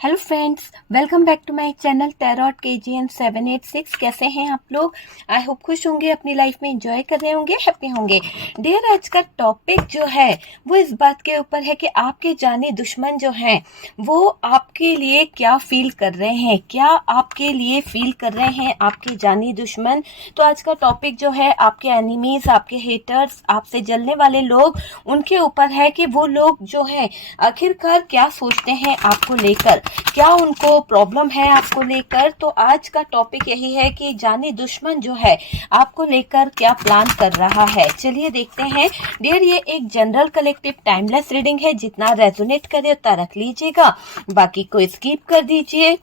Hello friends, welcome back to my channel tarot KGN 786। कैसे हैं आप लोग? आई होप खुश होंगे, अपनी लाइफ में एंजॉय कर रहे होंगे, हैप्पी होंगे। डियर, आज का टॉपिक जो है वो इस बात के ऊपर है कि आपके जाने दुश्मन जो हैं वो आपके लिए क्या फील कर रहे हैं, क्या आपके लिए फील कर रहे हैं आपके जाने दुश्मन। तो आज का टॉपिक जो है आपके एनिमीज, आपके हेटर्स, आपसे जलने वाले लोग, उनके ऊपर है कि वो लोग जो है आखिरकार क्या सोचते हैं आपको लेकर, क्या उनको प्रॉब्लम है आपको लेकर। तो आज का टॉपिक यही है कि जाने दुश्मन जो है आपको लेकर क्या प्लान कर रहा है। चलिए देखते हैं। डियर, ये एक जनरल कलेक्टिव टाइमलेस रीडिंग है, जितना रेजोनेट करे उतना रख लीजिएगा, बाकी को स्किप कर दीजिए।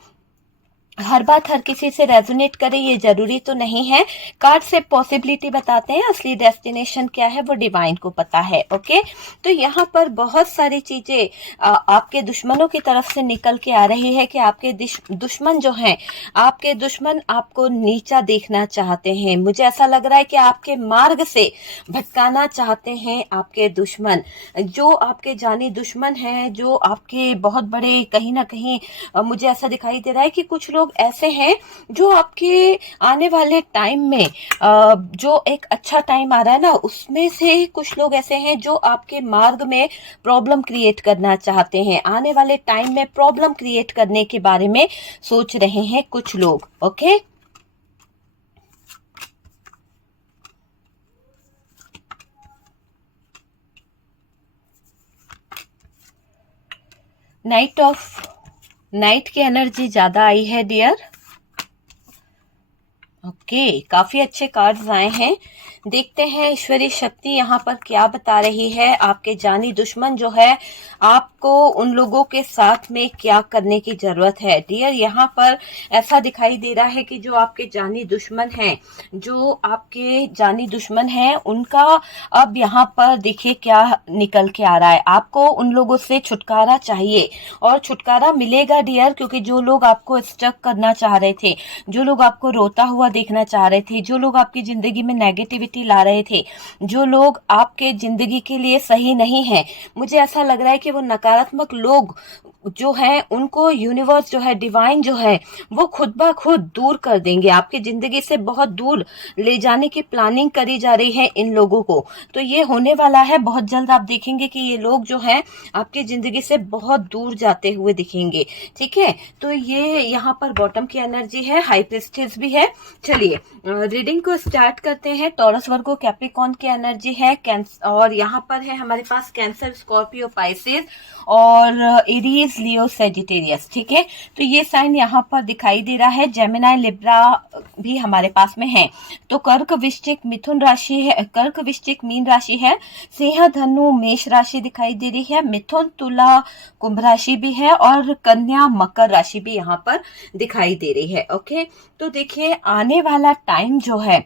हर बात हर किसी से रेजोनेट करे ये जरूरी तो नहीं है। कार्ड से पॉसिबिलिटी बताते हैं, असली डेस्टिनेशन क्या है वो डिवाइन को पता है। ओके, तो यहाँ पर बहुत सारी चीजें आपके दुश्मनों की तरफ से निकल के आ रही है कि आपके दुश्मन जो हैं, आपके दुश्मन आपको नीचा देखना चाहते हैं। मुझे ऐसा लग रहा है कि आपके मार्ग से भटकाना चाहते हैं आपके दुश्मन, जो आपके जानी दुश्मन हैं, जो आपके बहुत बड़े कहीं ना कहीं मुझे ऐसा दिखाई दे रहा है कि कुछ लोग ऐसे हैं जो आपके आने वाले टाइम में जो एक अच्छा टाइम आ रहा है ना, उसमें से कुछ लोग ऐसे हैं जो आपके मार्ग में प्रॉब्लम क्रिएट करना चाहते हैं। आने वाले टाइम में प्रॉब्लम क्रिएट करने के बारे में सोच रहे हैं कुछ लोग। ओके, नाइट की एनर्जी ज्यादा आई है डियर। ओके, काफी अच्छे कार्ड्स आए हैं। देखते हैं ईश्वरीय शक्ति यहाँ पर क्या बता रही है। आपके जानी दुश्मन जो है, आपको उन लोगों के साथ में क्या करने की जरूरत है। डियर, यहाँ पर ऐसा दिखाई दे रहा है कि जो आपके जानी दुश्मन हैं, जो आपके जानी दुश्मन हैं, उनका अब यहाँ पर देखिए क्या निकल के आ रहा है। आपको उन लोगों से छुटकारा चाहिए और छुटकारा मिलेगा डियर, क्योंकि जो लोग आपको स्टक करना चाह रहे थे, जो लोग आपको रोता हुआ देखना चाह रहे थे, जो लोग आपकी जिंदगी में नेगेटिविटी ला रहे थे, जो लोग आपके जिंदगी के लिए सही नहीं है, मुझे ऐसा लग रहा है कि वो नकारात्मक लोग जो है उनको यूनिवर्स जो है, डिवाइन जो है, वो खुद ब खुद दूर कर देंगे। आपकी जिंदगी से बहुत दूर ले जाने की प्लानिंग करी जा रही है इन लोगों को। तो ये होने वाला है बहुत जल्द। आप देखेंगे कि ये लोग जो हैं आपकी जिंदगी से बहुत दूर जाते हुए दिखेंगे। ठीक है, तो ये यहाँ पर बॉटम की एनर्जी है, हाई प्रिस्टेस भी है। चलिए रीडिंग को स्टार्ट करते हैं। टॉरस, वर्गो, कैप्रिकॉर्न की एनर्जी है, और यहाँ पर है हमारे पास कैंसर, स्कॉर्पियो, पाइसेस और एरीज, लियो, सेजिटेरियस। ठीक है, तो ये साइन यहाँ पर दिखाई दे रहा है। जेमिनाई, लिब्रा भी हमारे पास में है। तो कर्क, वृश्चिक, मिथुन राशि है, कर्क, वृश्चिक, मीन राशि है। सिंह, धनु, मेष राशि दिखाई दे रही है। मिथुन, तुला, कुंभ राशि भी है और कन्या, मकर राशि भी यहाँ पर दिखाई दे रही है। ओके, तो देखिए आने वाला टाइम जो है,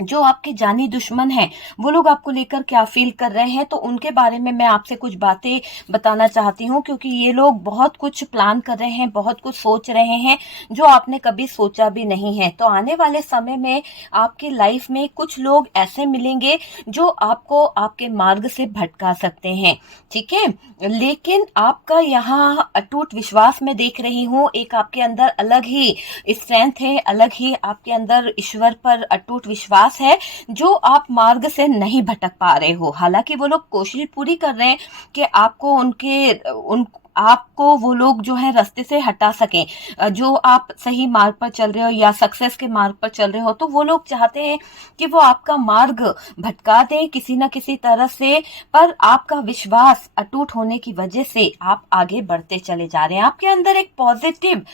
जो आपके जानी दुश्मन हैं वो लोग आपको लेकर क्या फील कर रहे हैं, तो उनके बारे में मैं आपसे कुछ बातें बताना चाहती हूँ, क्योंकि ये लोग बहुत कुछ प्लान कर रहे हैं, बहुत कुछ सोच रहे हैं जो आपने कभी सोचा भी नहीं है। तो आने वाले समय में आपकी लाइफ में कुछ लोग ऐसे मिलेंगे जो आपको आपके मार्ग से भटका सकते हैं। ठीक है, लेकिन आपका यहाँ अटूट विश्वास में देख रही हूँ, एक आपके अंदर अलग ही स्ट्रेंथ है, अलग ही आपके अंदर ईश्वर पर अटूट विश्वास है, जो आप मार्ग से नहीं भटक पा रहे हो। हालांकि वो लोग कोशिश पूरी कर रहे हैं कि आपको आपको वो लोग जो है रास्ते से हटा सकें। जो आप सही मार्ग पर चल रहे हो या सक्सेस के मार्ग पर चल रहे हो, तो वो लोग चाहते हैं कि वो आपका मार्ग भटका दें किसी ना किसी तरह से, पर आपका विश्वास अटूट होने की वजह से आप आगे बढ़ते चले जा रहे हैं। आपके अंदर एक पॉजिटिव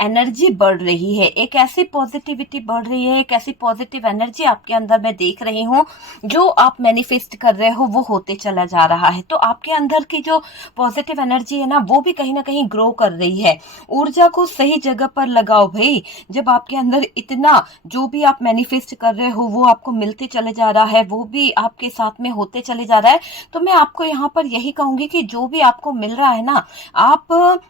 एनर्जी बढ़ रही है, एक ऐसी पॉजिटिविटी बढ़ रही है, एक ऐसी पॉजिटिव एनर्जी आपके अंदर मैं देख रही हूँ। जो आप मैनिफेस्ट कर रहे हो वो होते चला जा रहा है। तो आपके अंदर की जो पॉजिटिव एनर्जी है ना, वो भी कहीं ना कहीं ग्रो कर रही है। ऊर्जा को सही जगह पर लगाओ भाई। जब आपके अंदर इतना जो भी आप मैनिफेस्ट कर रहे हो वो आपको मिलते चले जा रहा है, वो भी आपके साथ में होते चले जा रहा है, तो मैं आपको यहाँ पर यही कहूंगी कि जो भी आपको मिल रहा है ना, आप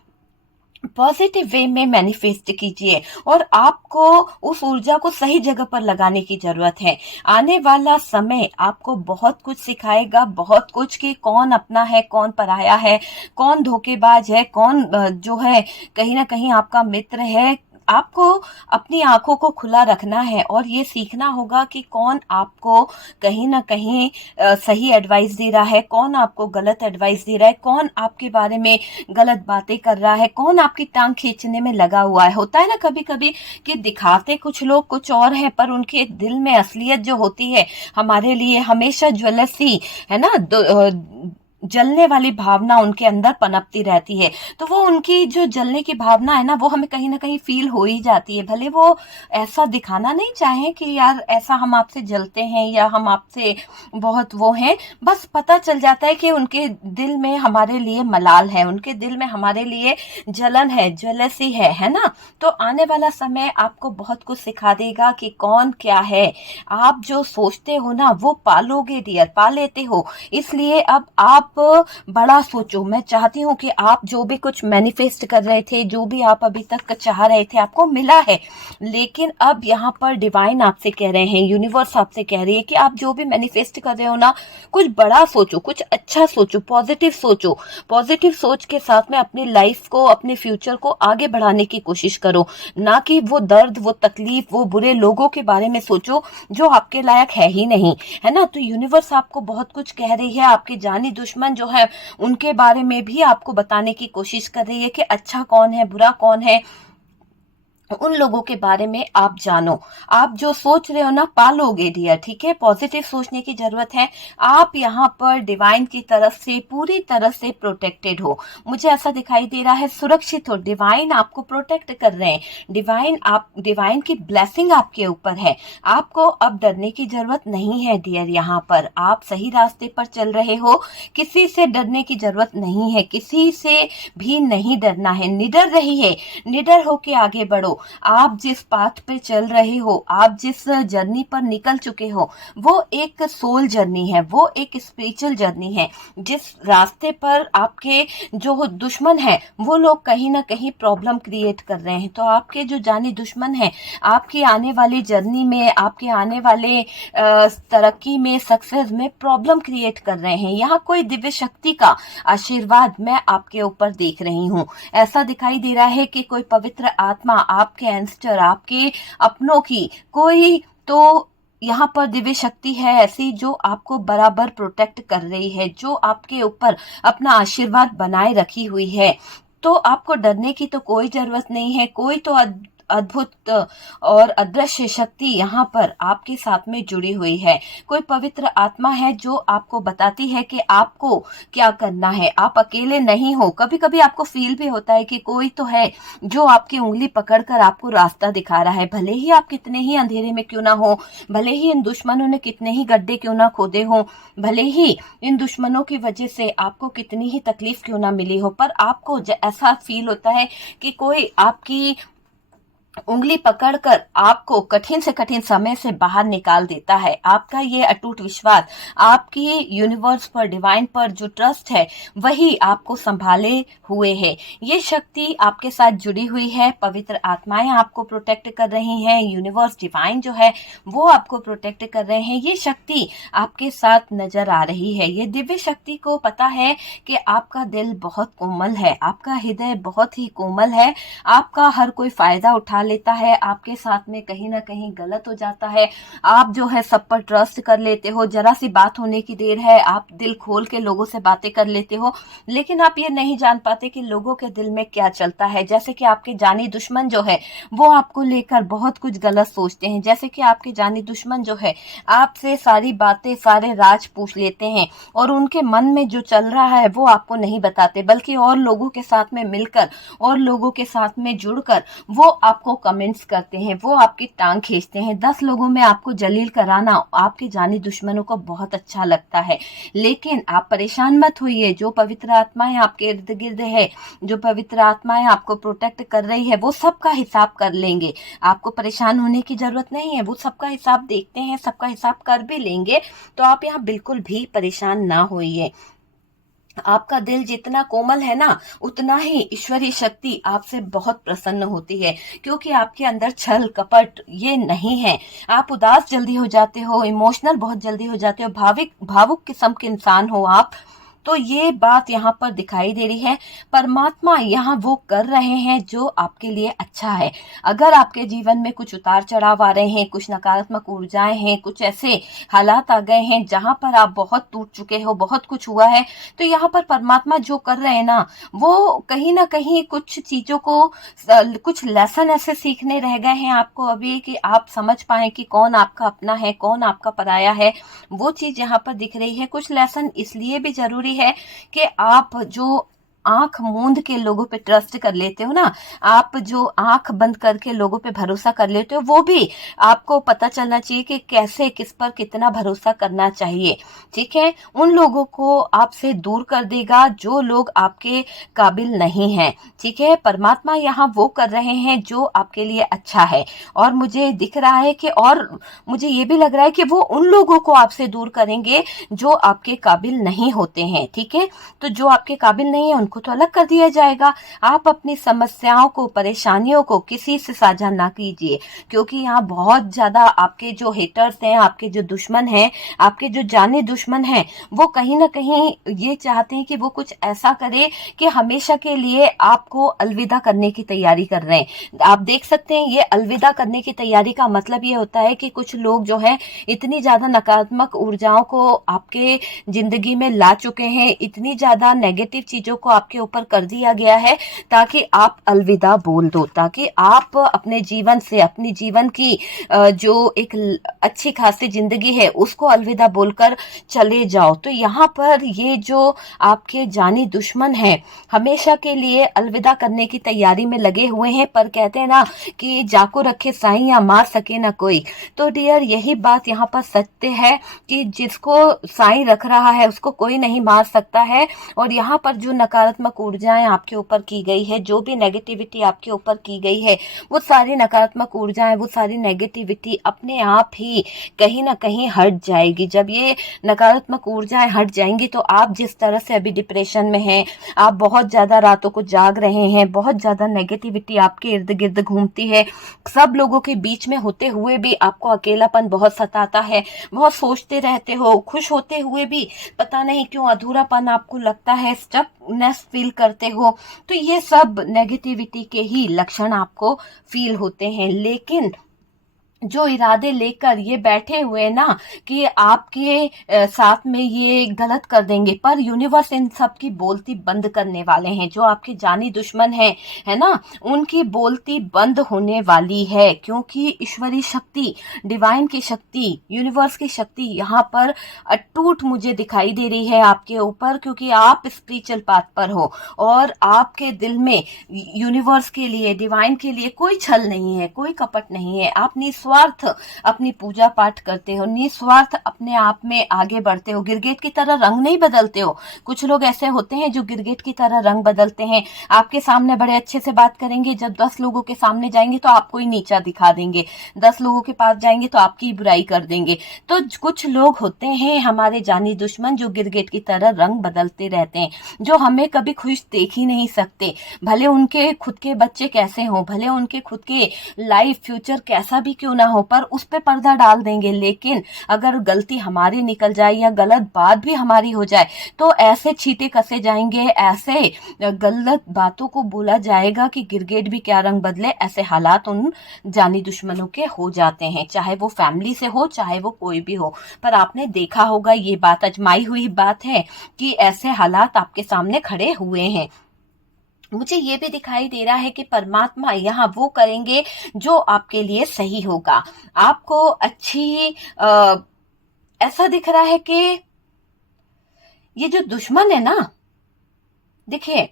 पॉजिटिव वे में मैनिफेस्ट कीजिए और आपको उस ऊर्जा को सही जगह पर लगाने की जरूरत है। आने वाला समय आपको बहुत कुछ सिखाएगा, बहुत कुछ, कि कौन अपना है, कौन पराया है, कौन धोखेबाज है, कौन जो है कहीं ना कहीं आपका मित्र है। आपको अपनी आंखों को खुला रखना है और ये सीखना होगा कि कौन आपको कहीं ना कहीं सही एडवाइस दे रहा है, कौन आपको गलत एडवाइस दे रहा है, कौन आपके बारे में गलत बातें कर रहा है, कौन आपकी टांग खींचने में लगा हुआ है। होता है ना कभी कभी कि दिखाते कुछ लोग कुछ और है, पर उनके दिल में असलियत जो होती है हमारे लिए हमेशा ज्वेलसी है ना, जलने वाली भावना उनके अंदर पनपती रहती है। तो वो उनकी जो जलने की भावना है ना, वो हमें कहीं ना कहीं फील हो ही जाती है। भले वो ऐसा दिखाना नहीं चाहे कि यार ऐसा हम आपसे जलते हैं या हम आपसे बहुत वो हैं, बस पता चल जाता है कि उनके दिल में हमारे लिए मलाल है, उनके दिल में हमारे लिए जलन है, जेलसी है ना। तो आने वाला समय आपको बहुत कुछ सिखा देगा कि कौन क्या है। आप जो सोचते हो ना वो पालोगे डियर, पा लेते हो। इसलिए अब आप बड़ा सोचो। मैं चाहती हूँ कि आप जो भी कुछ मैनिफेस्ट कर रहे थे, जो भी आप अभी तक चाह रहे थे, आपको मिला है। लेकिन अब यहाँ पर डिवाइन आपसे कह रहे हैं, यूनिवर्स आपसे कह रही है कि आप जो भी मैनिफेस्ट कर रहे हो ना, कुछ बड़ा सोचो, कुछ अच्छा सोचो, पॉजिटिव सोचो। पॉजिटिव सोच के साथ में अपनी लाइफ को, अपने फ्यूचर को आगे बढ़ाने की कोशिश करो, ना कि वो दर्द, वो तकलीफ, वो बुरे लोगों के बारे में सोचो जो आपके लायक है ही नहीं, है ना। तो यूनिवर्स आपको बहुत कुछ कह रही है। आपके जानी दुश्मन जो है उनके बारे में भी आपको बताने की कोशिश कर रही है कि अच्छा कौन है, बुरा कौन है, उन लोगों के बारे में आप जानो। आप जो सोच रहे हो ना पालोगे डियर, ठीक है। पॉजिटिव सोचने की जरूरत है। आप यहाँ पर डिवाइन की तरफ से पूरी तरह से प्रोटेक्टेड हो। मुझे ऐसा दिखाई दे रहा है, सुरक्षित हो। डिवाइन आपको प्रोटेक्ट कर रहे हैं। डिवाइन की ब्लेसिंग आपके ऊपर है। आपको अब डरने की जरूरत नहीं है डियर। यहाँ पर आप सही रास्ते पर चल रहे हो। किसी से डरने की जरूरत नहीं है, किसी से भी नहीं डरना है। निडर रहिए, निडर होके आगे बढ़ो। आप जिस पाथ पे चल रहे हो, आप जिस जर्नी पर निकल चुके हो, वो एक सोल जर्नी है, वो एक स्पिरिचुअल जर्नी है। जिस रास्ते पर आपके जो दुश्मन है वो लोग कहीं ना कहीं प्रॉब्लम क्रिएट कर रहे हैं, तो आपके जो जानी दुश्मन है आपकी आने वाली जर्नी में, आपके आने वाले तरक्की में, सक्सेस में प्रॉब्लम क्रिएट कर रहे हैं। यहाँ कोई दिव्य शक्ति का आशीर्वाद मैं आपके ऊपर देख रही हूँ। ऐसा दिखाई दे रहा है कि कोई पवित्र आत्मा, आपके एंस्टर, आपके अपनों की कोई तो यहाँ पर दिव्य शक्ति है ऐसी जो आपको बराबर प्रोटेक्ट कर रही है, जो आपके ऊपर अपना आशीर्वाद बनाए रखी हुई है। तो आपको डरने की तो कोई जरूरत नहीं है। कोई तो अद्भुत और अदृश्य शक्ति यहाँ पर आपके साथ में जुड़ी हुई है। कोई पवित्र आत्मा है जो आपको बताती है कि आपको क्या करना है। आप अकेले नहीं हो। कभी कभी आपको फील भी होता है कि कोई तो है जो आपकी उंगली पकड़कर आपको रास्ता दिखा रहा है। भले ही आप कितने ही अंधेरे में क्यों ना हो, भले ही इन दुश्मनों ने कितने ही गड्ढे क्यों ना खोदे हो, भले ही इन दुश्मनों की वजह से आपको कितनी ही तकलीफ क्यों ना मिली हो, पर आपको ऐसा फील होता है कि कोई आपकी उंगली पकड़कर आपको कठिन से कठिन समय से बाहर निकाल देता है। आपका ये अटूट विश्वास, आपकी यूनिवर्स पर, डिवाइन पर जो ट्रस्ट है, वही आपको संभाले हुए है। ये शक्ति आपके साथ जुड़ी हुई है। पवित्र आत्माएं आपको प्रोटेक्ट कर रही हैं। यूनिवर्स, डिवाइन जो है वो आपको प्रोटेक्ट कर रहे हैं। ये शक्ति आपके साथ नजर आ रही है। ये दिव्य शक्ति को पता है कि आपका दिल बहुत कोमल है, आपका हृदय बहुत ही कोमल है। आपका हर कोई फायदा उठा लेता है, आपके साथ में कहीं ना कहीं गलत हो जाता है। आप जो है सब पर ट्रस्ट कर लेते हो। जरा सी बात होने की देर है, आप दिल खोल के लोगों से बातें कर लेते हो, लेकिन आप ये नहीं जान पाते कि लोगों के दिल में क्या चलता है। जैसे कि आपके जानी दुश्मन जो है वो आपको लेकर बहुत कुछ गलत सोचते हैं। जैसे कि आपके जानी दुश्मन जो है आपसे सारी बातें, सारे राज पूछ लेते हैं और उनके मन में जो चल रहा है वो आपको नहीं बताते, बल्कि और लोगों के साथ में मिलकर और लोगों के साथ में जुड़कर वो आपको कमेंट्स करते हैं, वो आपकी टांग खींचते हैं। 10 लोगों में आपको जलील कराना आपके जानी दुश्मनों को बहुत अच्छा लगता है। लेकिन आप परेशान मत होइए। जो पवित्र आत्माएं आपके इर्द गिर्द है, जो पवित्र आत्माएं आपको प्रोटेक्ट कर रही है, वो सबका हिसाब कर लेंगे। आपको परेशान होने की जरूरत नहीं है। वो सबका हिसाब देखते हैं, सबका हिसाब कर भी लेंगे। तो आप यहाँ बिल्कुल भी परेशान ना होइए। आपका दिल जितना कोमल है ना, उतना ही ईश्वरीय शक्ति आपसे बहुत प्रसन्न होती है, क्योंकि आपके अंदर छल कपट ये नहीं है। आप उदास जल्दी हो जाते हो, इमोशनल बहुत जल्दी हो जाते हो, भावुक किस्म के इंसान हो आप। तो ये बात यहाँ पर दिखाई दे रही है। परमात्मा यहाँ वो कर रहे हैं जो आपके लिए अच्छा है। अगर आपके जीवन में कुछ उतार चढ़ाव आ रहे हैं, कुछ नकारात्मक ऊर्जाएं हैं, कुछ ऐसे हालात आ गए हैं जहां पर आप बहुत टूट चुके हो, बहुत कुछ हुआ है, तो यहाँ पर परमात्मा जो कर रहे हैं ना, वो कहीं ना कहीं कुछ चीजों को कुछ लेसन ऐसे सीखने रह गए हैं आपको अभी, कि आप समझ पाए कि कौन आपका अपना है, कौन आपका पराया है। वो चीज यहाँ पर दिख रही है। कुछ लेसन इसलिए भी जरूरी है कि आप जो आंख मूंद के लोगों पे ट्रस्ट कर लेते हो ना, आप जो आंख बंद करके लोगों पे भरोसा कर लेते हो, वो भी आपको पता चलना चाहिए कि कैसे किस पर कितना भरोसा करना चाहिए। ठीक है, उन लोगों को आपसे दूर कर देगा जो लोग आपके काबिल नहीं हैं। ठीक है, परमात्मा यहाँ वो कर रहे हैं जो आपके लिए अच्छा है। और मुझे दिख रहा है कि, और मुझे ये भी लग रहा है कि वो उन लोगों को आपसे दूर करेंगे जो आपके काबिल नहीं होते हैं। ठीक है, तो जो आपके काबिल नहीं है उनको तो अलग कर दिया जाएगा। आप अपनी समस्याओं को, परेशानियों को किसी से साझा ना कीजिए, क्योंकि यहाँ बहुत ज्यादा आपके जो हेटर्स हैं, आपके जो दुश्मन हैं, आपके जो जाने दुश्मन हैं, वो कहीं ना कहीं ये चाहते हैं कि वो कुछ ऐसा करे कि हमेशा के लिए आपको अलविदा करने की तैयारी कर रहे हैं। आप देख सकते हैं, ये अलविदा करने की तैयारी का मतलब ये होता है कि कुछ लोग जो है इतनी ज्यादा नकारात्मक ऊर्जाओं को आपके जिंदगी में ला चुके हैं, इतनी ज्यादा नेगेटिव चीजों को आपके ऊपर कर दिया गया है, ताकि आप अलविदा बोल दो, ताकि आप अपने जीवन से, अपनी जीवन की जो एक अच्छी खासी जिंदगी है उसको अलविदा बोलकर चले जाओ। तो यहाँ पर ये जो आपके जानी दुश्मन है, हमेशा के लिए अलविदा करने की तैयारी में लगे हुए हैं। पर कहते हैं ना कि जाको रखे साईं या मार सके ना कोई। तो डियर, यही बात यहाँ पर सत्य है कि जिसको साईं रख रहा है उसको कोई नहीं मार सकता है। और यहाँ पर जो नकारात्मक ऊर्जाएं आपके ऊपर की गई है, जो भी नेगेटिविटी आपके ऊपर की गई है, वो सारी नकारात्मक ऊर्जाएं, वो सारी नेगेटिविटी अपने आप ही कहीं ना कहीं हट जाएगी। जब ये नकारात्मक ऊर्जाएं हट जाएंगी तो आप जिस तरह से अभी डिप्रेशन में हैं, आप बहुत ज्यादा रातों को जाग रहे हैं, बहुत ज्यादा नेगेटिविटी आपके इर्द गिर्द घूमती है, सब लोगों के बीच में होते हुए भी आपको अकेलापन बहुत सताता है, बहुत सोचते रहते हो, खुश होते हुए भी पता नहीं क्यों अधूरापन आपको लगता है, स्टकनेस फील करते हो। तो ये सब नेगेटिविटी के ही लक्षण आपको फील होते हैं। लेकिन जो इरादे लेकर ये बैठे हुए ना कि आपके साथ में ये गलत कर देंगे, पर यूनिवर्स इन सब की बोलती बंद करने वाले हैं। जो आपके जानी दुश्मन है ना, उनकी बोलती बंद होने वाली है, क्योंकि ईश्वरीय शक्ति, डिवाइन की शक्ति, यूनिवर्स की शक्ति यहाँ पर अटूट मुझे दिखाई दे रही है आपके ऊपर, क्योंकि आप स्पिरिचुअल पाथ पर हो और आपके दिल में यूनिवर्स के लिए, डिवाइन के लिए कोई छल नहीं है, कोई कपट नहीं है। आप निस्वार्थ अपनी पूजा पाठ करते हो, निस्वार्थ अपने आप में आगे बढ़ते हो, गिरगिट की तरह रंग नहीं बदलते हो। कुछ लोग ऐसे होते हैं जो गिरगिट की तरह रंग बदलते हैं, आपके सामने बड़े अच्छे से बात करेंगे, जब 10 लोगों के सामने जाएंगे तो आपको ही नीचा दिखा देंगे, 10 लोगों के पास जाएंगे तो आपकी बुराई कर देंगे। तो कुछ लोग होते हैं हमारे जानी दुश्मन, जो गिरगिट की तरह रंग बदलते रहते हैं, जो हमें कभी खुश देख ही नहीं सकते। भले उनके खुद के बच्चे कैसे हों, भले उनके खुद के लाइफ फ्यूचर कैसा भी क्यों ना हो, पर उस पे पर्दा डाल देंगे। लेकिन अगर गलती हमारी निकल जाए या गलत बात भी हमारी हो जाए तो ऐसे छींटे कसे जाएंगे, ऐसे गलत बातों को बोला जाएगा कि गिरगिट भी क्या रंग बदले। ऐसे हालात उन जानी दुश्मनों के हो जाते हैं, चाहे वो फैमिली से हो, चाहे वो कोई भी हो। पर आपने देखा होगा, ये बात आजमाई हुई बात है कि ऐसे हालात आपके सामने खड़े हुए हैं। मुझे ये भी दिखाई दे रहा है कि परमात्मा यहाँ वो करेंगे जो आपके लिए सही होगा, आपको अच्छी ऐसा दिख रहा है कि ये जो दुश्मन है ना, देखिए,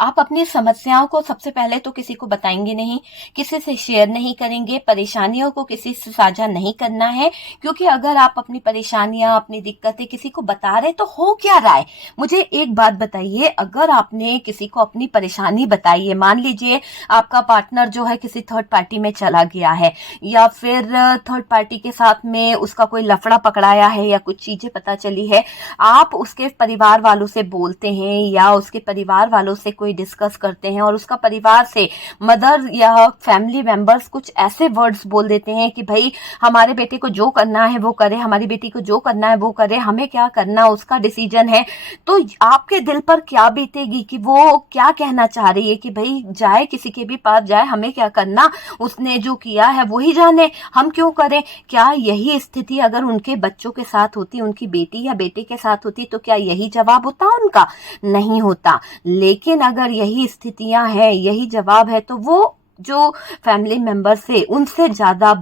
आप अपनी समस्याओं को सबसे पहले तो किसी को बताएंगे नहीं, किसी से शेयर नहीं करेंगे, परेशानियों को किसी से साझा नहीं करना है, क्योंकि अगर आप अपनी परेशानियां, अपनी दिक्कतें किसी को बता रहे तो हो क्या रहा है। मुझे एक बात बताइए, अगर आपने किसी को अपनी परेशानी बताई है, मान लीजिए आपका पार्टनर जो है किसी थर्ड पार्टी में चला गया है, या फिर थर्ड पार्टी के साथ में उसका कोई लफड़ा पकड़ाया है, या कुछ चीजें पता चली है, आप उसके परिवार वालों से बोलते हैं या उसके परिवार वालों से कोई डिस्कस करते हैं और उसका परिवार से मदर या फैमिली मेंबर्स कुछ ऐसे वर्ड्स बोल देते हैं कि भाई हमारे बेटे को जो करना है वो करे, हमारी बेटी को जो करना है वो करे, हमें क्या करना उसका डिसीजन है, तो आपके दिल पर क्या बीतेगी कि वो क्या कहना चाह रही है कि भाई जाए किसी के भी पास जाए, हमें क्या करना, उसने जो किया है वही जाने, हम क्यों करें। क्या यही स्थिति अगर उनके बच्चों के साथ होती, उनकी बेटी या बेटे के साथ होती, तो क्या यही जवाब होता उनका? नहीं होता। लेकिन अगर यही स्थितियां हैं, यही जवाब है, तो वो जो फैमिली मेंबर से उनसे ज्यादा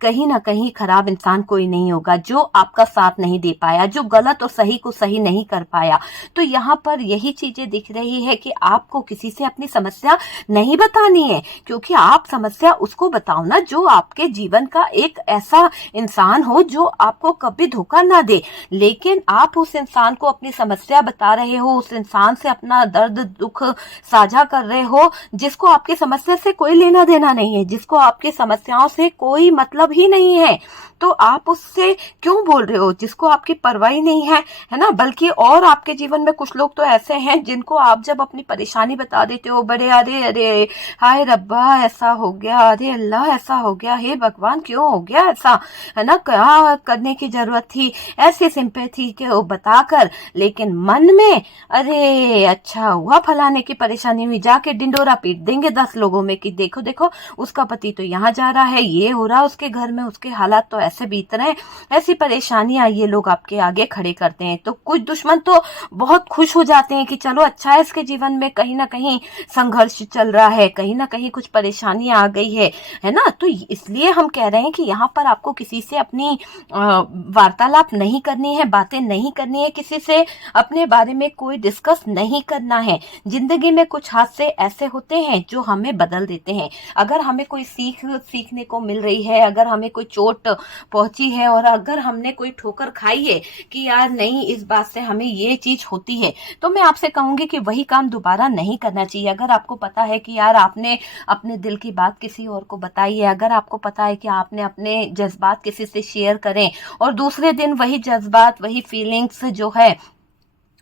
कहीं ना कहीं खराब इंसान कोई नहीं होगा, जो आपका साथ नहीं दे पाया, जो गलत और सही को सही नहीं कर पाया। तो यहाँ पर यही चीजें दिख रही है कि आपको किसी से अपनी समस्या नहीं बतानी है, क्योंकि आप समस्या उसको बताओ ना जो आपके जीवन का एक ऐसा इंसान हो जो आपको कभी धोखा ना दे। लेकिन आप उस इंसान को अपनी समस्या बता रहे हो, उस इंसान से अपना दर्द दुख साझा कर रहे हो जिसको आपकी समस्या से कोई लेना देना नहीं है, जिसको आपकी समस्याओं से कोई मतलब ही नहीं है। तो आप उससे क्यों बोल रहे हो जिसको आपकी परवाह ही नहीं है ना। बल्कि और आपके जीवन में कुछ लोग तो ऐसे हैं जिनको आप जब अपनी परेशानी बता देते हो, बड़े अरे अरे हाय रब्बा ऐसा हो गया, अरे अल्लाह ऐसा हो गया, हे भगवान क्यों हो गया ऐसा, है ना, क्या करने की जरूरत थी, ऐसे सिंपैथी के वो बताकर, लेकिन मन में अरे अच्छा हुआ फलाने की परेशानी हुई, जाके डिंडोरा पीट देंगे 10 लोगों में कि देखो देखो उसका पति तो यहाँ जा रहा है, ये हो रहा उसके घर में, उसके हालात तो ऐसे बीत रहे हैं, ऐसी परेशानियां ये लोग आपके आगे खड़े करते हैं। तो कुछ दुश्मन तो बहुत खुश हो जाते हैं कि चलो अच्छा है, इसके जीवन में कहीं ना कहीं संघर्ष चल रहा है, कहीं ना कहीं कुछ परेशानियां आ गई है ना। तो इसलिए हम कह रहे हैं कि यहाँ पर आपको किसी से अपनी वार्तालाप नहीं करनी है, बातें नहीं करनी है, किसी से अपने बारे में कोई डिस्कस नहीं करना है। जिंदगी में कुछ हादसे ऐसे होते हैं जो हमें बदल देते हैं। अगर हमें कोई सीखने को मिल रही है, अगर हमें कोई चोट पहुंची है और अगर हमने कोई ठोकर खाई है कि यार नहीं इस बात से हमें ये चीज होती है, तो मैं आपसे कहूंगी कि वही काम दोबारा नहीं करना चाहिए। अगर आपको पता है कि यार आपने अपने दिल की बात किसी और को बताई है, अगर आपको पता है कि आपने अपने जज्बात किसी से शेयर करें और दूसरे दिन वही जज्बात, वही फीलिंग्स जो है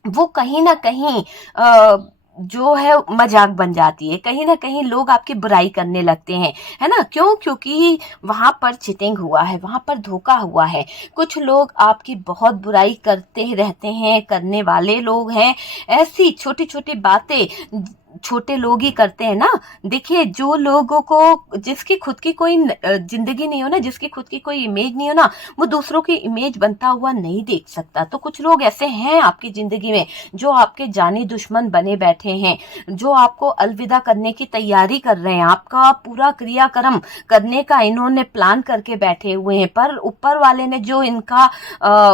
वो कहीं ना कहीं जो है मजाक बन जाती है, कहीं ना कहीं लोग आपकी बुराई करने लगते हैं, है ना। क्यों? क्योंकि वहां पर चिटिंग हुआ है, वहां पर धोखा हुआ है। कुछ लोग आपकी बहुत बुराई करते रहते हैं, करने वाले लोग हैं। ऐसी छोटी छोटी बातें छोटे लोग ही करते हैं ना। देखिए जो लोगों को, जिसकी खुद की कोई जिंदगी नहीं हो ना, जिसकी खुद की कोई इमेज नहीं हो ना, वो दूसरों की इमेज बनता हुआ नहीं देख सकता। तो कुछ लोग ऐसे हैं आपकी जिंदगी में जो आपके जानी दुश्मन बने बैठे हैं, जो आपको अलविदा करने की तैयारी कर रहे हैं, आपका पूरा क्रियाक्रम करने का इन्होंने प्लान करके बैठे हुए हैं। पर ऊपर वाले ने जो इनका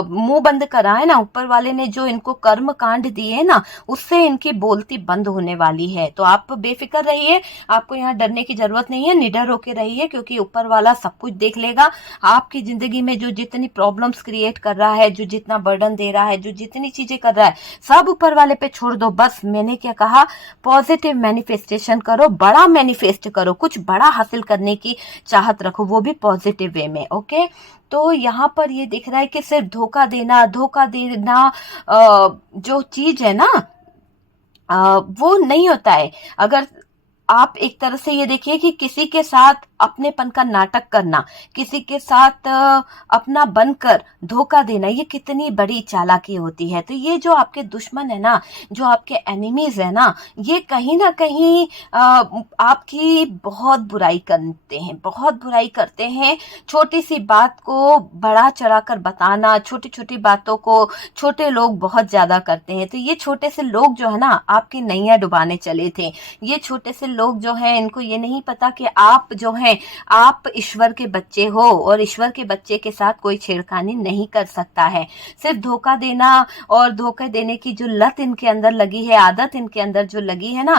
मुंह बंद करा है ना, ऊपर वाले ने जो इनको कर्म कांड दिए ना, उससे इनकी बोलती बंद होने वाली है। तो आप बेफिक्र रहिए, आपको यहाँ डरने की जरूरत नहीं है, निडर होके रहिए, क्योंकि ऊपर वाला सब कुछ देख लेगा। आपकी जिंदगी में जो जितनी प्रॉब्लम्स क्रिएट कर रहा है, जो जितना बर्डन दे रहा है, जो जितनी चीजें कर रहा है, सब ऊपर वाले पे छोड़ दो। बस मैंने क्या कहा, पॉजिटिव मैनिफेस्टेशन करो, बड़ा मैनिफेस्ट करो, कुछ बड़ा हासिल करने की चाहत रखो, वो भी पॉजिटिव वे में। ओके, तो यहाँ पर ये दिख रहा है कि सिर्फ धोखा देना जो चीज है ना, वो नहीं होता है। अगर आप एक तरह से ये देखिए कि किसी के साथ अपनेपन का नाटक करना, किसी के साथ अपना बनकर धोखा देना, ये कितनी बड़ी चालाकी होती है। तो ये जो आपके दुश्मन है ना, जो आपके एनिमीज है ना, ये कहीं ना कहीं आपकी बहुत बुराई करते हैं, बहुत बुराई करते हैं। छोटी सी बात को बड़ा चढ़ाकर बताना, छोटी छोटी बातों को छोटे लोग बहुत ज्यादा करते हैं। तो ये छोटे से लोग जो है ना, आपकी नैया डुबाने चले थे। ये छोटे से लोग जो हैं इनको ये नहीं पता कि आप जो हैं आप ईश्वर के बच्चे हो और ईश्वर के बच्चे के साथ कोई छेड़खानी नहीं कर सकता है। सिर्फ धोखा देना और धोखे देने की जो लत इनके अंदर लगी है, आदत इनके अंदर जो लगी है ना,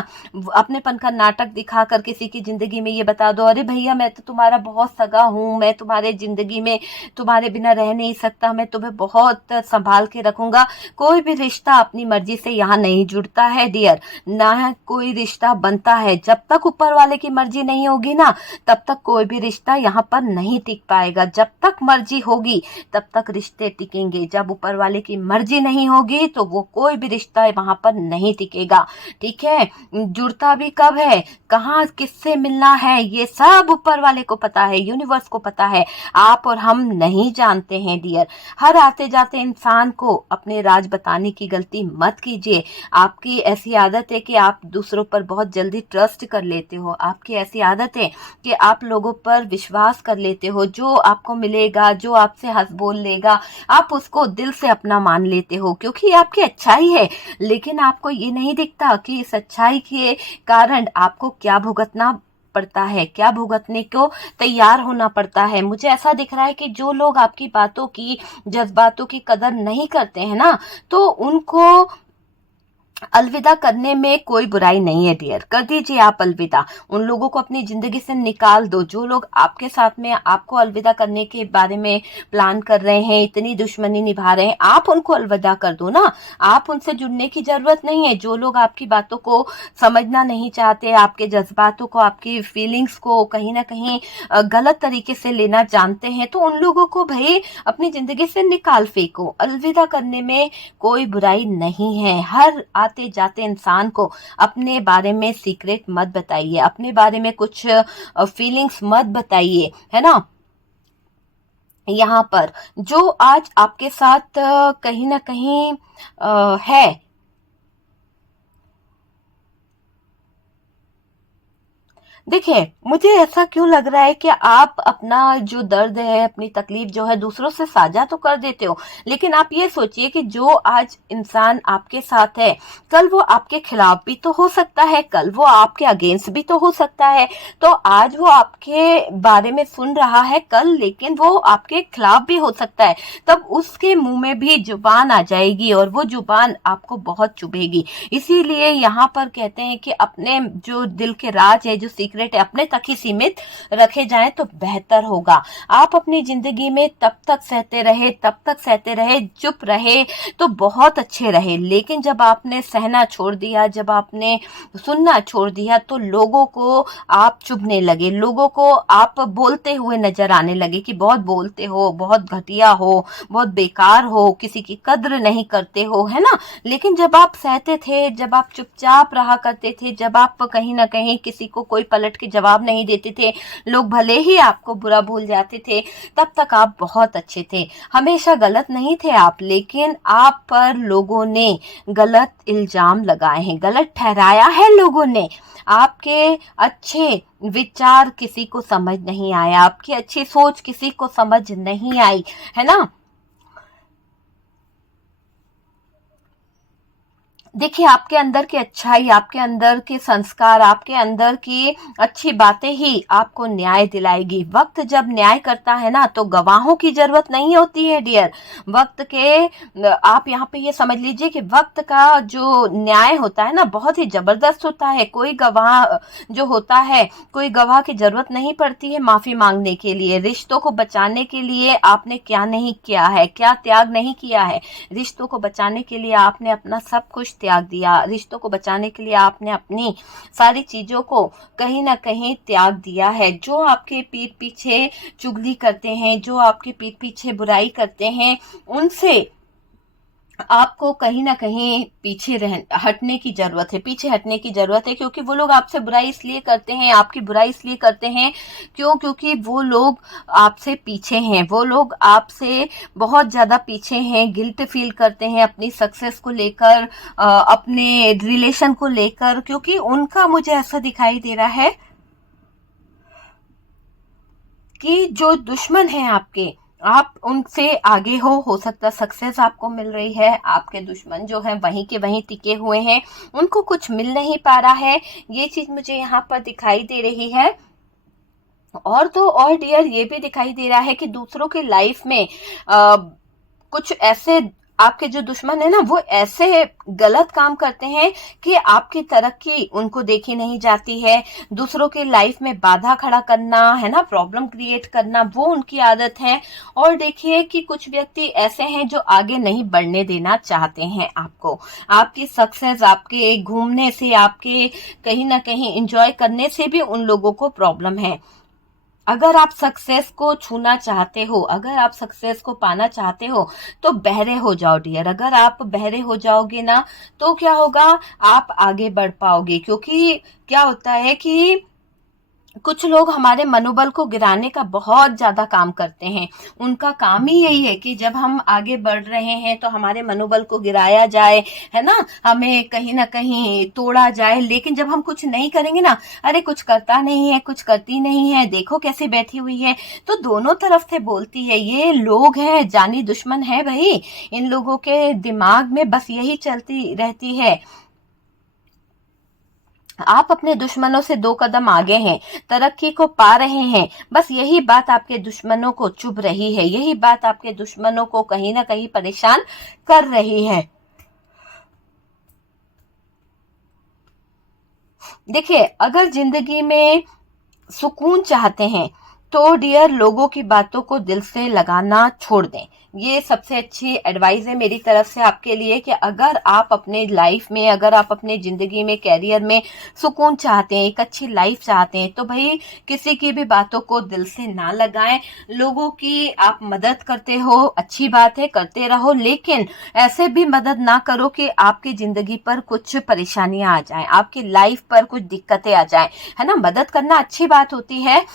अपनेपन का नाटक दिखाकर किसी की जिंदगी में ये बता दो, अरे भैया मैं तो तुम्हारा बहुत सगा हूं, मैं तुम्हारे जिंदगी में तुम्हारे बिना रह नहीं सकता, मैं तुम्हें बहुत संभाल के रखूंगा। कोई भी रिश्ता अपनी मर्जी से यहाँ नहीं जुड़ता है डियर, ना कोई रिश्ता बनता है। जब तक ऊपर वाले की मर्जी नहीं होगी ना, तब तक कोई भी रिश्ता यहाँ पर नहीं टिक पाएगा। जब तक मर्जी होगी तब तक रिश्ते टिकेंगे, जब ऊपर वाले की मर्जी नहीं होगी तो वो कोई भी रिश्ता वहां पर नहीं टिकेगा। ठीक है, जुड़ता भी कब है, कहाँ किससे मिलना है, ये सब ऊपर वाले को पता है, यूनिवर्स को पता है, आप और हम नहीं जानते हैं डियर। हर आते जाते इंसान को अपने राज बताने की गलती मत कीजिए। आपकी ऐसी आदत है कि आप दूसरों पर बहुत जल्दी ट्रस्ट कर लेते हो, आपकी ऐसी आदत है कि आप लोगों पर विश्वास कर लेते हो। जो आपको मिलेगा, जो आपसे हंस बोल लेगा, आप उसको दिल से अपना मान लेते हो, क्योंकि आपकी अच्छाई है। लेकिन आपको ये नहीं दिखता कि इस अच्छाई के कारण आपको क्या भुगतना पड़ता है, क्या भुगतने को तैयार होना पड़ता है। मुझे ऐसा दिख रहा है कि जो लोग आपकी बातों की, जज्बातों की कदर नहीं करते हैं ना, तो उनको अलविदा करने में कोई बुराई नहीं है डियर, कर दीजिए आप अलविदा। उन लोगों को अपनी जिंदगी से निकाल दो जो लोग आपके साथ में आपको अलविदा करने के बारे में प्लान कर रहे हैं, इतनी दुश्मनी निभा रहे हैं, आप उनको अलविदा कर दो ना। आप उनसे जुड़ने की जरूरत नहीं है। जो लोग आपकी बातों को समझना नहीं चाहते, आपके जज्बातों को, आपकी फीलिंग्स को कहीं ना कहीं गलत तरीके से लेना जानते हैं, तो उन लोगों को भाई अपनी जिंदगी से निकाल फेंको। अलविदा करने में कोई बुराई नहीं है। हर आते जाते इंसान को अपने बारे में सीक्रेट मत बताइए, अपने बारे में कुछ फीलिंग्स मत बताइए, है ना। यहाँ पर जो आज आपके साथ कहीं ना कहीं है, देखिए मुझे ऐसा क्यों लग रहा है कि आप अपना जो दर्द है, अपनी तकलीफ जो है दूसरों से साझा तो कर देते हो, लेकिन आप ये सोचिए कि जो आज इंसान आपके साथ है, कल वो आपके खिलाफ भी तो हो सकता है, कल वो आपके अगेंस्ट भी तो हो सकता है। तो आज वो आपके बारे में सुन रहा है, कल लेकिन वो आपके खिलाफ भी हो सकता है। तब उसके मुंह में भी जुबान आ जाएगी और वो जुबान आपको बहुत चुभेगी। इसीलिए यहाँ पर कहते हैं कि अपने जो दिल के राज है, जो सीक्रेट है, अपने तक ही सीमित रखे जाएं तो बेहतर होगा। आप अपनी जिंदगी में तब तक सहते रहे, चुप रहे तो बहुत अच्छे रहे। लेकिन जब आपने सहना छोड़ दिया, जब आपने सुनना छोड़ दिया, तो लोगों को आप चुभने लगे, लोगों को आप बोलते हुए नजर आने लगे कि बहुत बोलते हो, बहुत घटिया हो, बहुत बेकार हो, किसी की कद्र नहीं करते हो, है ना। लेकिन जब आप सहते थे, जब आप चुपचाप रहा करते थे, जब आप कहीं ना कहीं किसी को कोई पलट के जवाब नहीं देते थे, लोग भले ही आपको बुरा भूल जाते थे, तब तक आप बहुत अच्छे थे। हमेशा गलत नहीं थे आप, लेकिन आप पर लोगों ने गलत इल्जाम लगाए हैं, गलत ठहराया है लोगों ने। आपके अच्छे विचार किसी को समझ नहीं आया, आपकी अच्छी सोच किसी को समझ नहीं आई, है ना। देखिए आपके अंदर की अच्छाई, आपके अंदर के संस्कार, आपके अंदर की अच्छी बातें ही आपको न्याय दिलाएगी। वक्त जब न्याय करता है ना, तो गवाहों की जरूरत नहीं होती है डियर। वक्त के आप यहाँ पे ये समझ लीजिए कि वक्त का जो न्याय होता है ना, बहुत ही जबरदस्त होता है। कोई गवाह जो होता है, कोई गवाह की जरूरत नहीं पड़ती है माफी मांगने के लिए। रिश्तों को बचाने के लिए आपने क्या नहीं किया है, क्या त्याग नहीं किया है। रिश्तों को बचाने के लिए आपने अपना सब कुछ त्याग दिया, रिश्तों को बचाने के लिए आपने अपनी सारी चीजों को कहीं ना कहीं त्याग दिया है। जो आपके पीठ पीछे चुगली करते हैं, जो आपके पीठ पीछे बुराई करते हैं, उनसे आपको कहीं ना कहीं हटने की जरूरत है, पीछे हटने की जरूरत है। क्योंकि वो लोग आपसे बुराई इसलिए करते हैं, आपकी बुराई इसलिए करते हैं क्योंकि वो लोग आपसे पीछे हैं, वो लोग आपसे बहुत ज्यादा पीछे हैं। गिल्ट फील करते हैं अपनी सक्सेस को लेकर, अपने रिलेशन को लेकर, क्योंकि उनका मुझे ऐसा दिखाई दे रहा है कि जो दुश्मन है आपके, आप उनसे आगे हो सकता सक्सेस आपको मिल रही है। आपके दुश्मन जो हैं वहीं के वहीं टिके हुए हैं, उनको कुछ मिल नहीं पा रहा है, ये चीज मुझे यहाँ पर दिखाई दे रही है। और तो और डियर ये भी दिखाई दे रहा है कि दूसरों के लाइफ में कुछ ऐसे आपके जो दुश्मन है ना, वो ऐसे गलत काम करते हैं कि आपकी तरक्की उनको देखी नहीं जाती है। दूसरों के लाइफ में बाधा खड़ा करना है ना, प्रॉब्लम क्रिएट करना, वो उनकी आदत है। और देखिए कि कुछ व्यक्ति ऐसे हैं जो आगे नहीं बढ़ने देना चाहते हैं आपको। आपकी सक्सेस, आपके घूमने से, आपके कहीं ना कहीं इंजॉय करने से भी उन लोगों को प्रॉब्लम है। अगर आप सक्सेस को छूना चाहते हो, अगर आप सक्सेस को पाना चाहते हो, तो बहरे हो जाओ डियर। अगर आप बहरे हो जाओगे ना, तो क्या होगा, आप आगे बढ़ पाओगे। क्योंकि क्या होता है कि कुछ लोग हमारे मनोबल को गिराने का बहुत ज्यादा काम करते हैं। उनका काम ही यही है कि जब हम आगे बढ़ रहे हैं तो हमारे मनोबल को गिराया जाए, है ना, हमें कहीं ना कहीं तोड़ा जाए। लेकिन जब हम कुछ नहीं करेंगे ना, अरे कुछ करता नहीं है, कुछ करती नहीं है, देखो कैसे बैठी हुई है, तो दोनों तरफ से बोलती है। ये लोग हैं, जानी दुश्मन है भाई। इन लोगों के दिमाग में बस यही चलती रहती है। आप अपने दुश्मनों से 2 कदम आगे हैं, तरक्की को पा रहे हैं, बस यही बात आपके दुश्मनों को चुभ रही है, यही बात आपके दुश्मनों को कहीं ना कहीं परेशान कर रही है। देखिए, अगर जिंदगी में सुकून चाहते हैं तो डियर लोगों की बातों को दिल से लगाना छोड़ दें। ये सबसे अच्छी एडवाइस है मेरी तरफ से आपके लिए कि अगर आप अपने लाइफ में, अगर आप अपने जिंदगी में, कैरियर में सुकून चाहते हैं, एक अच्छी लाइफ चाहते हैं, तो भाई किसी की भी बातों को दिल से ना लगाएं। लोगों की आप मदद करते हो, अच्छी बात है, करते रहो, लेकिन ऐसे भी मदद ना करो कि आपकी जिंदगी पर कुछ परेशानियां आ जाएं, आपकी लाइफ पर कुछ दिक्कतें आ जाएं, है ना। मदद करना अच्छी बात होती है।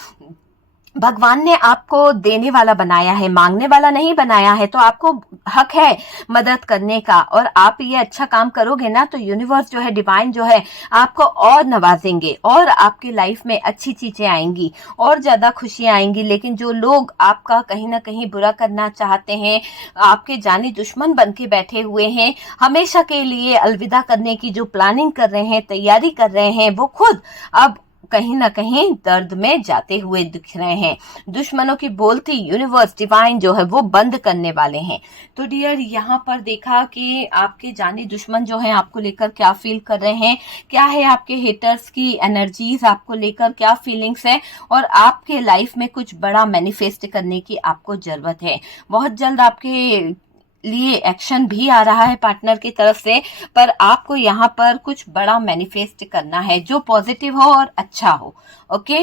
भगवान ने आपको देने वाला बनाया है, मांगने वाला नहीं बनाया है, तो आपको हक है मदद करने का। और आप ये अच्छा काम करोगे ना, तो यूनिवर्स जो है, डिवाइन जो है, आपको और नवाजेंगे और आपकी लाइफ में अच्छी चीजें आएंगी और ज्यादा खुशियां आएंगी। लेकिन जो लोग आपका कहीं ना कहीं बुरा करना चाहते हैं, आपके जानी दुश्मन बन के बैठे हुए हैं, हमेशा के लिए अलविदा करने की जो प्लानिंग कर रहे हैं, तैयारी कर रहे हैं, वो खुद अब कहीं ना कहीं दर्द में जाते हुए दिख रहे हैं। दुश्मनों की बोलती यूनिवर्स, डिवाइन जो है, वो बंद करने वाले हैं। तो डियर यहाँ पर देखा कि आपके जानी दुश्मन जो है आपको लेकर क्या फील कर रहे हैं, क्या है आपके हेटर्स की एनर्जीज, आपको लेकर क्या फीलिंग्स है, और आपके लाइफ में कुछ बड़ा मैनिफेस्ट करने की आपको जरूरत है। बहुत जल्द आपके लिए एक्शन भी आ रहा है पार्टनर की तरफ से, पर आपको यहाँ पर कुछ बड़ा मैनिफेस्ट करना है जो पॉजिटिव हो और अच्छा हो। ओके।